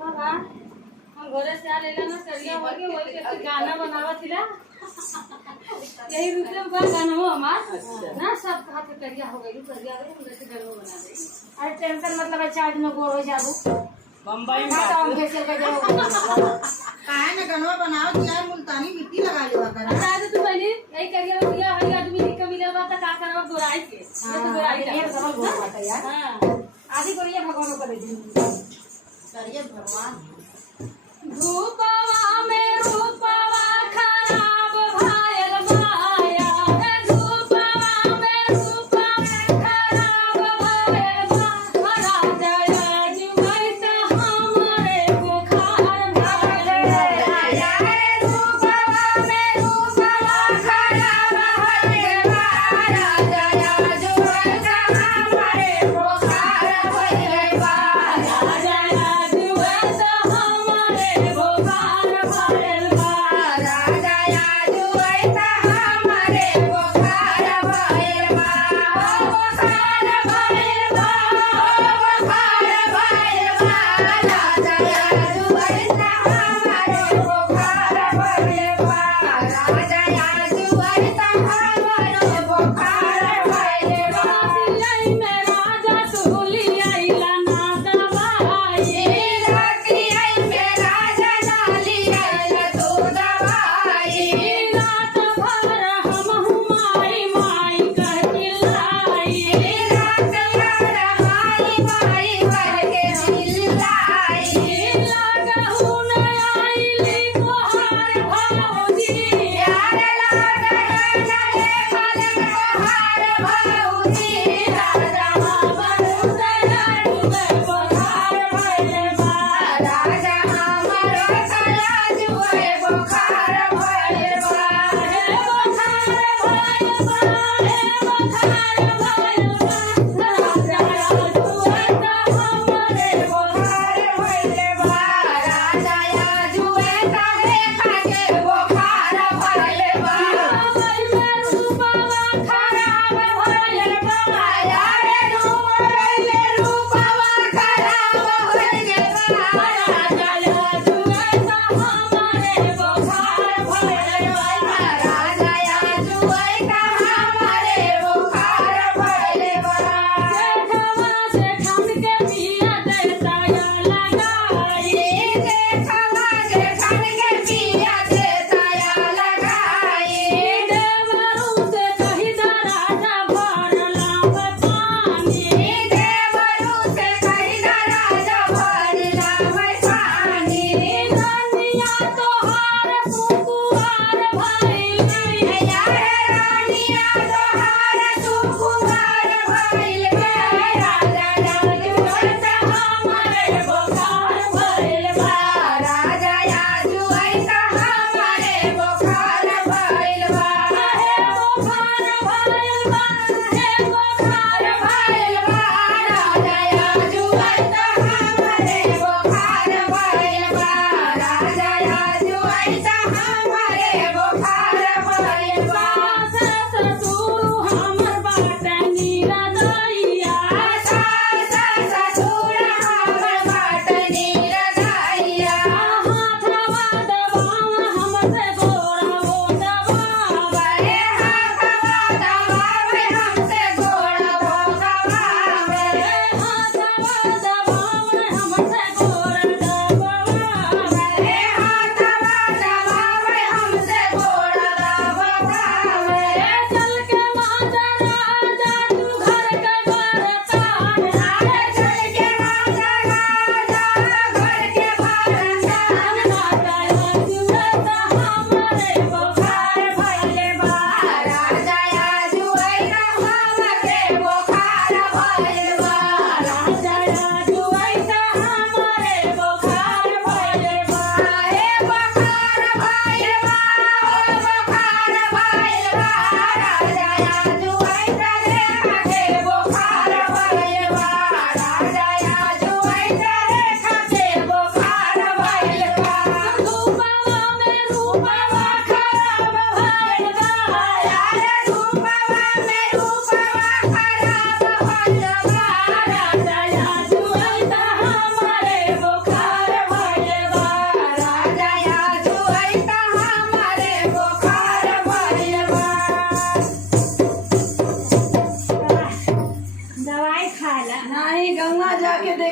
बाबा हम घरे से आ लेला ना करिया हो के वही के गाना बनावा थिला यही रूप में बा गाना हो हमार ना सब कहा के करिया हो गई करिया रे हम जैसे गाना बना दे। अरे टेंशन मतलब है चार्ज में गोर हो जाबू बम्बई में हम कैसे कर काहे ना गनवा बनाओ यार मुल्तानी मिट्टी लगा लेवा करा। अच्छा तो तू पहले यही करिया दिया हर आदमी निक मिले बा त का करब गोराई के ये तो गोराई ये तो डबल गोर बात है यार। हां आदि को ये भगवान को दे दी करिए भगवान धूपवा में रूपवा खराब भायल माया धूपवा में रूपवा खराब भायल माया राजा जुमैत हमरे बुखार भाया धूपवा में रूपवा खराब भायल माया राजा जुमैत हमरे बुखार भायल माया राजा जुमैत हमरे बुखार भइल बा राजा जुमैत हमरे बुखार भइल बा बुखार भइल बा बुखार भइल बा राजा जुमैत हमरे बुखार भइल बा राजा जुमैत हमरे बुखार भइल बा सिलाई में राजा सुली आइला ना दवाई के देख